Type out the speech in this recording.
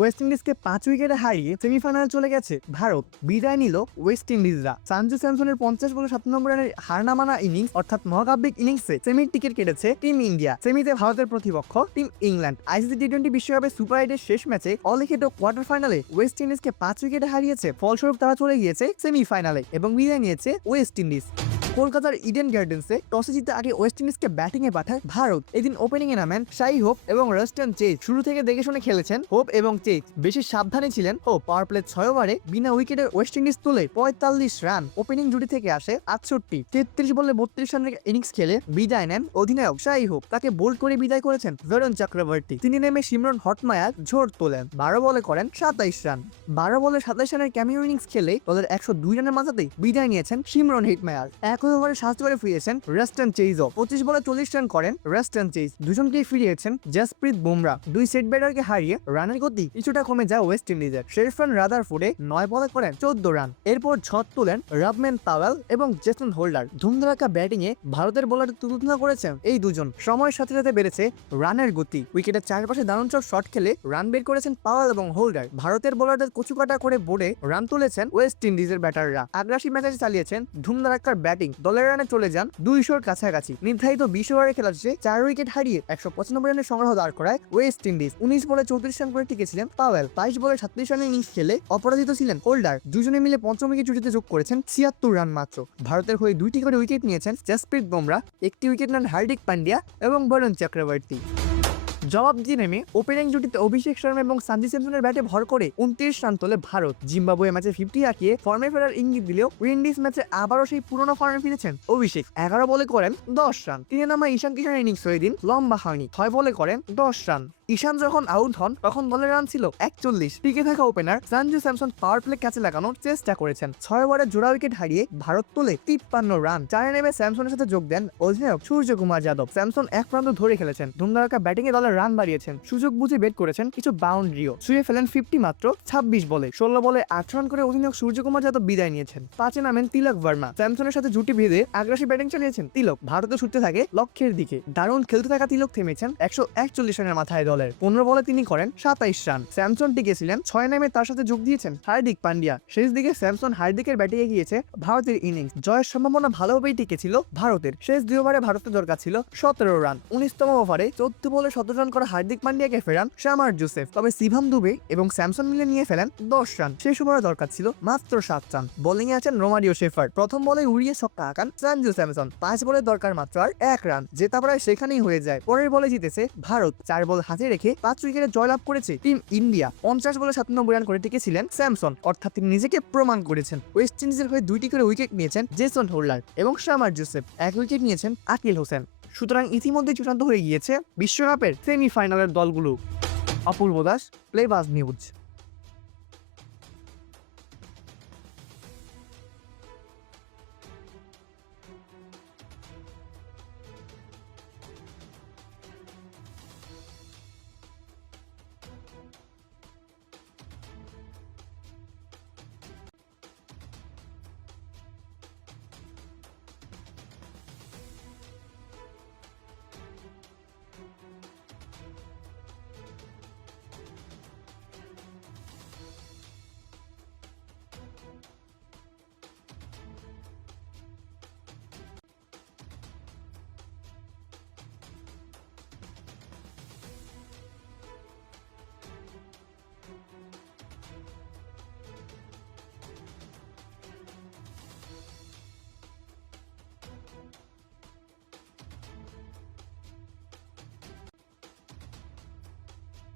West ইন্ডিজকে 5 উইকেটে হারিয়ে সেমিফাইনালে চলে গেছে ভারত। বিদায় নিল ওয়েস্ট ইন্ডিজরা। সঞ্জু স্যামসনের 50 বলে 97 রানের হারনামানা ইনিংস অর্থাৎ মহাকাব্যিক ইনিংসে সেমির টিকিট কেটেছে টিম ইন্ডিয়া। সেমিতে ভারতের প্রতিপক্ষ টিম ইংল্যান্ড। আইসিসি টি-20 বিশ্বকাপের সুপার 8-এর শেষ ম্যাচে অলিখিত কোয়ার্টার ফাইনালে ওয়েস্ট ইন্ডিজকে 5 উইকেটে হারিয়েছে। ফলস্বরূপ তারা চলে গিয়েছে সেমিফাইনালে এবং বিদায় নিয়েছে ওয়েস্ট ইন্ডিজ। কলকাতার ইডেন গার্ডেন্সে টসে জিতে আগে ওয়েস্ট ইন্ডিজকে ব্যাটিং এ পাঠায় ভারত। এদিন ওপেনিং এ নামেন শাই হোপ এবং রাস্টন চেজ। শুরু থেকে দেখে শুনে খেলেছেন হোপ এবং চেজ। বেশি সাবধানে ছিলেন হোপ। পাওয়ার প্লে 6 ওভারে বিনা উইকেটের ওয়েস্ট ইন্ডিজ তুলে 45 রান। ওপেনিং জুটি থেকে আসে 68। 33 বলে 32 রানের ইনিংস খেলে বিদায় নেন অধিনায়ক শাই হোপ। তাকে বোল্ড করে বিদায় করেছেন বরুণ চক্রবর্তী। তিনি নেমে সিমরন হটমায়ার ঝড় তোলেন। 12 বলে করেন 27 রান। 12 বলে 27 রানের ক্যামিও ইনিংস খেলে দলের 102 রানের মাঝাতেই বিদায় নিয়েছেন সিমরন হিটমায়ার। 1 ওভারে 7 করে ফিরিয়েছেন রাস্টন চেজও। 25 বলে 40 রান করেন রাস্টন চেজ। দুজনকেই ফিরিয়েছেন জসপ্রীত বুমরা। 2 সেট ব্যাটারকে হারিয়ে রানের গতি কিছুটা কমে যায় ওয়েস্ট ইন্ডিজের। শেরফান রাদারফোর্ডে 9 বলে করেন 14 রান। এরপর ঝড় তোলেন রাবম্যান পাওয়েল এবং জেসন হোল্ডার। ধুমধারাক্কা ব্যাটিং এ ভারতের বোলার তুলনা করেছেন এই দুজন। সময়ের সাথে সাথে বেড়েছে রানের গতি। উইকেটের চারপাশে দারুণ সব শট খেলে রান বের করেছেন পাওয়েল এবং হোল্ডার। ভারতের বোলারদের কচুকাটা করে বোর্ডে রান তুলেছেন ওয়েস্ট ইন্ডিজের ব্যাটাররা। আগ্রাসী ম্যাচে চালিয়েছেন ধুমধারাক্কার ব্যাটিং। দলের রানে চলে যান 200-র কাছাকাছি। নির্ধারিত 20 ওভারে খেলা শেষে 4 উইকেট হারিয়ে 195 রানের সংগ্রহ দাঁড় করায় ওয়েস্ট ইন্ডিজ। 19 বলে 34 রান করে টিকেছিলেন পাওয়েল। 22 বলে 37 রানের ইনিংস খেলে অপরাজিত ছিলেন হোল্ডার। দুজনে মিলে পঞ্চম উইকেট জুটিতে যোগ করেছেন 76 রান মাত্র। ভারতের হয়ে 2টি করে উইকেট নিয়েছেন জসপ্রীত বুমরা, 1টি উইকেট নেন হার্দিক পান্ডিয়া এবং বরুণ চক্রবর্তী। জবাব দিয়ে নেমে ওপেনিং জুটিতে অভিষেক শর্মা এবং সঞ্জু স্যামসনের ব্যাটে ভর করে 29 রান তোলে ভারত। জিম্বাবুয়ে ম্যাচে 50 আঁকিয়ে ফর্মে ফেরার ইঙ্গিত দিলেও উইন্ডিজ ম্যাচে আবারও সেই পুরনো ফর্মে ফিরেছেন অভিষেক। 11 বলে করেন 10 রান। তিনি নামা ঈশান কিষানের ইনিংস ওই দিন লম্বা হয়নি। 6 বলে করেন 10 রান। ঈশান যখন আউট হন তখন দলের রান ছিল 41। টিকে থাকা opener Sanju Samson power play ক্যাচে লাগানোর চেষ্টা করেছেন। 6 ওভারে জোড়া উইকেট হারিয়ে ভারত তোলে 53 রান। 4 নেমে স্যামসনের সাথে যোগ দেন অধিনায়ক সূর্যকুমার যাদব। স্যামসন এক প্রান্ত ধরে খেলেছেন। ধুমধারাক্কা ব্যাটিং এ দলের রান বাড়িয়েছেন। সুযোগ বুঝে বেট করেছেন, কিছু বাউন্ডারিও ছুঁয়ে ফেলেন 50 মাত্র 26 বলে। 16 বলে 8 রান করে অধিনায়ক সূর্যকুমার যাদব বিদায় নিয়েছেন। 5-এ নামেন তিলক ভার্মা। স্যামসনের সাথে জুটি ভেদে আগ্রাসী ব্যাটিং চালিয়েছেন তিলক। ভারতে ছুটতে থাকে লক্ষ্যের দিকে। দারুণ খেলতে থাকা তিলক থেমেছেন 141 রানের মাথায় দলের। 15 বলে তিনি করেন 27 রান। স্যামসন টিকেছিলেন। 6 নেমে তার সাথে যোগ দিয়েছেন হার্দিক পান্ডিয়া। শেষ দিকে স্যামসন হার্দিকের ব্যাটে এগিয়েছে ভারতের ইনিংস। জয়ের সম্ভাবনা ভালোভাবেই টিকেছিল ভারতের। শেষ 2 ওভারে ভারতের দরকার ছিল 17 রান। 19তম ওভারে 14 বলে 17 রান করা হার্দিক পান্ডিয়াকে ফেরান শামার জোসেফ। তবে শিভাম দুবে এবং স্যামসন মিলে নিয়ে ফেলেন 10 রান। শেষ ওভারে দরকার ছিল মাত্র 7 রান। বোলিং এ আছেন রোমারিও শেফার্ড। প্রথম বলে উড়িয়ে ছক্কা হাঁকান সঞ্জু স্যামসন। 5 বলে দরকার মাত্র আর 1 রান। জেতা প্রায় সেখানেই হয়ে যায়। পরের বলে জিতেছে ভারত। 4 বল হাতে রেখে 5 উইকেটে জয়লাভ করেছে টিম ইন্ডিয়া। 50 বলে 97 রান করে টিকেছিলেন স্যামসন, অর্থাৎ তিনি নিজেকে প্রমাণ করেছেন। ওয়েস্ট ইন্ডিজের হয়ে 2টি করে উইকেট নিয়েছেন জেসন হোল্ডার এবং শামার জোসেফ। 1 উইকেট নিয়েছেন আকিল হোসেন। সুতরাং ইতিমধ্যে চূড়ান্ত হয়ে গিয়েছে বিশ্বকাপের সেমিফাইনালের দলগুলো। অপূর্ব দাস, প্লেবাজ নিউজ।